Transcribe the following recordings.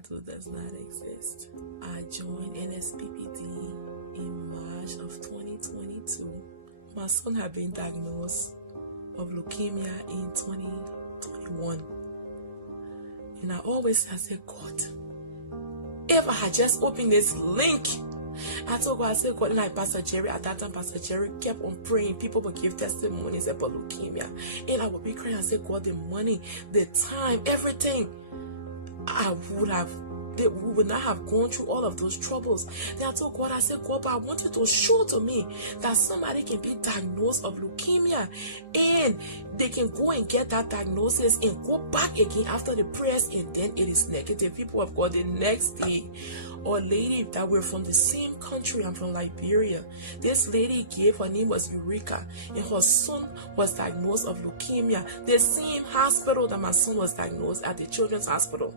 battle does not exist. I joined NSPPD in March of 2022. My son had been diagnosed of leukemia in 2021. And I always said, God, if I had just opened this link, I told God, I said, God, like Pastor Jerry, at that time, Pastor Jerry kept on praying. People would give testimonies about leukemia. And I would be crying. I said, God, the money, the time, everything, we would not have gone through all of those troubles. Then I told God, I said, God, but I wanted to show to me that somebody can be diagnosed of leukemia and they can go and get that diagnosis and go back again after the prayers, and then it is negative. People have got the next day. Or a lady that we're from the same country, I'm from Liberia. This lady her name was Eureka, and her son was diagnosed of leukemia. The same hospital that my son was diagnosed at, the Children's Hospital.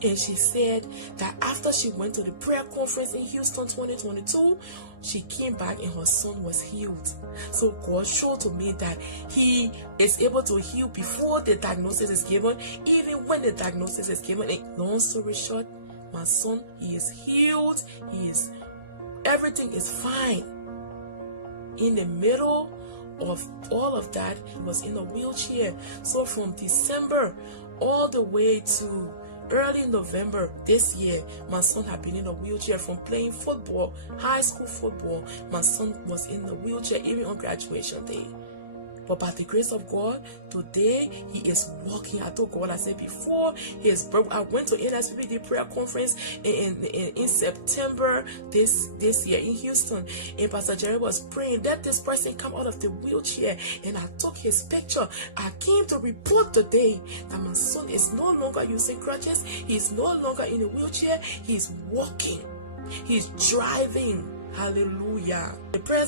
And she said that after she went to the prayer conference in Houston 2022, she came back and her son was healed. So God showed to me that He is able to heal before the diagnosis is given, even when the diagnosis is given. And long story short, my son, he is healed. Everything is fine. In the middle of all of that, he was in a wheelchair. So from December all the way to early November this year, my son had been in a wheelchair from playing football, high school football. My son was in the wheelchair even on graduation day. But by the grace of God, today he is walking. I told God, I said, before his birth, I went to NSPPD prayer conference in September this year in Houston. And Pastor Jerry was praying, let this person come out of the wheelchair. And I took his picture. I came to report today that my son is no longer using crutches. He's no longer in a wheelchair. He's walking. He's driving. Hallelujah. The prayer